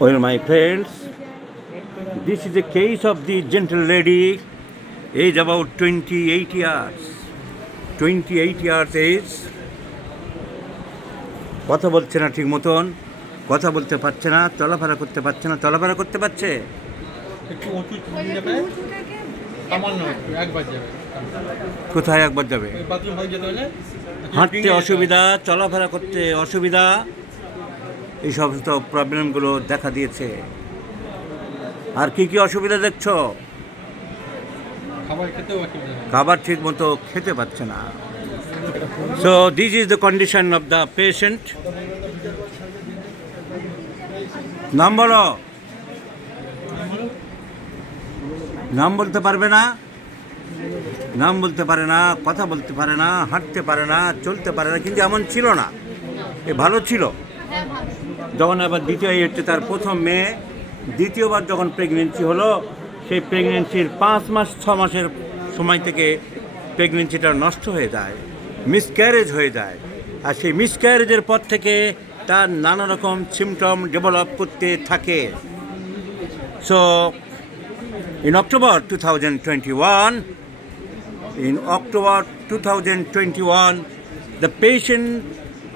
Well, my friends, this is the case of the gentle lady, age about 28 years. 28 years age. কথা বলছে না ঠিক মতন, কথা বলতে পারছে না, চলাফেরা করতে পারছে না, চলাফেরা করতে পারছে। একটু উঁচু যাবে, সামান্য একবার যাবে। কোথায় একবার যাবে? বাথরুম ভাই যেতে হলে হাঁটতে অসুবিধা, চলাফেরা করতে অসুবিধা, এই সমস্ত প্রবলেমগুলো দেখা দিয়েছে। আর কি কি অসুবিধা দেখছো? খাবার খেতেও অসুবিধা, খাবার ঠিক মতো খেতে পাচ্ছে না। So this is the condition of the patient. নাম বলো। নাম বলতে পারবে না, নাম বলতে পারে না, কথা বলতে পারে না, হাঁটতে পারে না, চলতে পারে না, কিন্তু এমন ছিল না, এ ভালো ছিল। যখন আবার দ্বিতীয় হচ্ছে তার প্রথম মেয়ে, দ্বিতীয়বার যখন প্রেগনেন্সি হলো, সেই প্রেগনেন্সির 5 মাস 6 মাসের সময় থেকে প্রেগনেন্সিটা নষ্ট হয়ে যায়, মিসক্যারেজ হয়ে যায়। আর সেই মিসক্যারেজের পর থেকে তার নানা রকম সিমটম ডেভেলপ করতে থাকে। So in October 2021, the patient,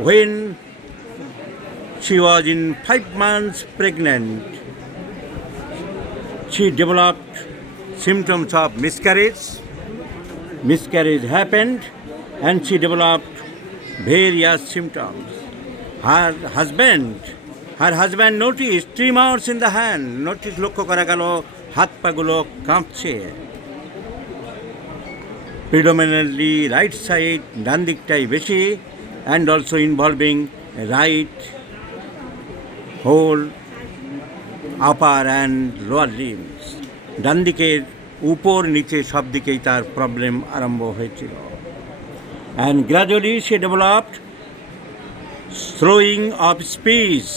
when she was in 5 months pregnant, she developed symptoms of miscarriage. Miscarriage happened and she developed various symptoms. Her husband noticed tremors in the hand. Notice লক্ষ্য করা গেল হাত পাগুলো কাঁপছে। Predominantly right side, ডান দিকটাই বেশি, and also involving right whole upper and lower limbs. ডান দিকের উপর নিচে সব দিকেই তার প্রবলেম আরম্ভ হয়েছিল। অ্যান্ড গ্র্যাজুয়ালি সে developed slowing of speech,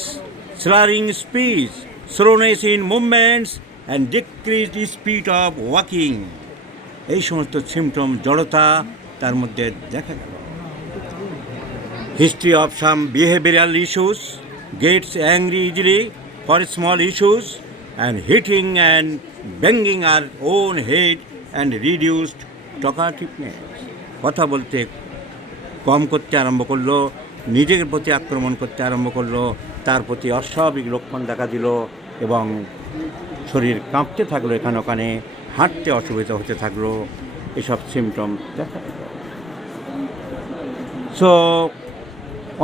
slurring speech, slowness in movements and decreased speed of walking. এই সমস্ত সিমটম, জড়তা তার মধ্যে দেখা গেল। History of some behavioural issues, gets angry easily for small issues and hitting and banging her own head and reduced talkativeness. কথা বলতে কম করতে আরম্ভ করলো, নিজের প্রতি আক্রমণ করতে আরম্ভ করলো, তার প্রতি অস্বাভাবিক লক্ষণ দেখা দিল এবং শরীর কাঁপতে থাকলো, এখানে ওখানে হাঁটতে অসুবিধা হতে থাকলো, এসব সিমটম দেখা দিল। So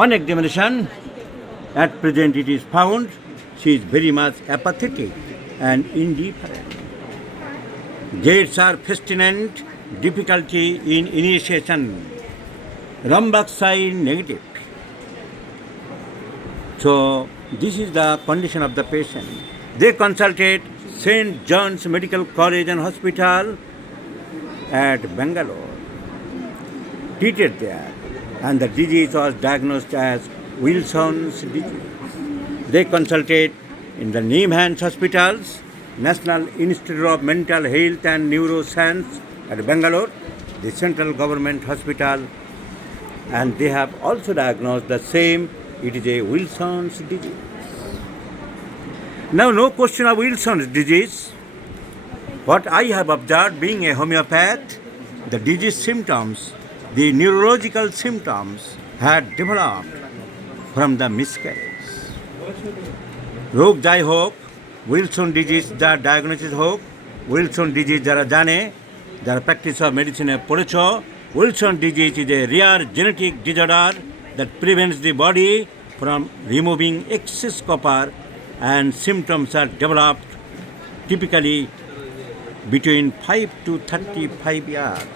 on examination at present it is found she is very much apathetic and indifferent. Gaits are festinant, difficulty in initiation, Rumback sign negative. So this is the condition of the patient. They consulted St. John's Medical College and Hospital at Bangalore, treated there, and the disease was diagnosed as Wilson's disease. They consulted in the Nimhans Hospitals, National Institute of Mental Health and Neuroscience at Bangalore, the Central Government Hospital, and they have also diagnosed the same, it is a Wilson's disease. Now, no question of Wilson's disease. What I have observed, being a homeopath, the disease symptoms, the neurological symptoms had developed from the miscarriage. রোগ যাই হোক, Wilson disease যার ডায়াগনোসিস হোক, Wilson disease যারা জানে, যারা practice of মেডিসিনে পড়েছ, Wilson disease is a rare genetic disorder that prevents the body from removing excess copper, and symptoms are developed typically between 5 to 35 years.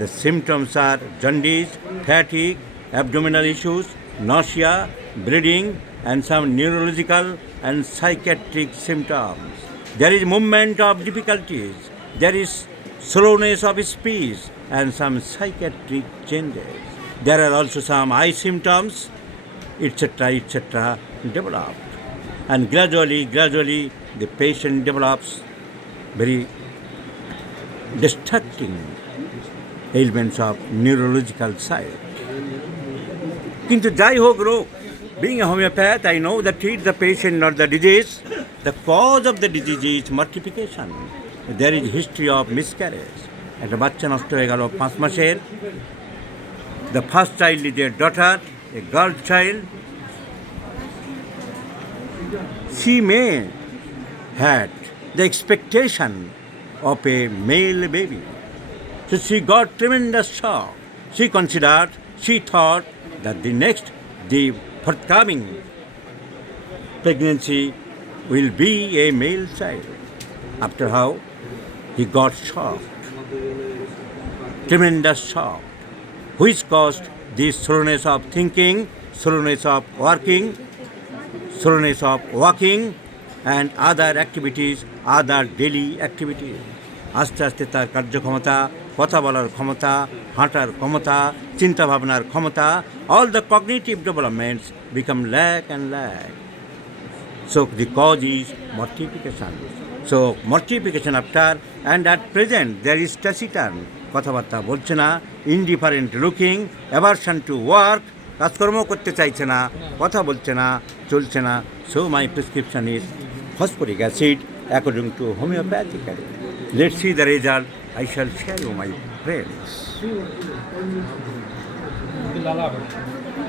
The symptoms are jaundice, fatigue, abdominal issues, nausea, bleeding, and some neurological and psychiatric symptoms. There is movement of difficulties. There is slowness of speech and some psychiatric changes. There are also some eye symptoms, etc., developed. And gradually the patient develops very destructing ailments of neurological side. কিন্তু যাই হোক রোগ, being a homeopath, I know that treat the patient, not the disease. The cause of the disease is mortification. There is history of miscarriage. একটা বাচ্চা নষ্ট হয়ে গেল 5 মাসের. The first child is a daughter, a girl child. She may had the expectation of a male baby. So she got tremendous shock. She thought that the forthcoming pregnancy will be a male child. After how he got shocked, tremendous shock, which caused this slowness of thinking, slowness of walking, and other activities, other daily activities. আস্তে আস্তে তার কার্যক্ষমতা, কথা বলার ক্ষমতা, হাঁটার ক্ষমতা, চিন্তা ভাবনার ক্ষমতা, all the cognitive developments become lack. So the cause is mortification. So mortification after, and at present there is taciturn, কথাবার্তা বলছে না, indifferent looking, aversion to work, কাজকর্ম করতে চাইছে না, কথা বলছে না, চলছে না. So my prescription is phosphoric acid according to homeopathic. Let's see the result. I shall share you, my friends. লালা হবে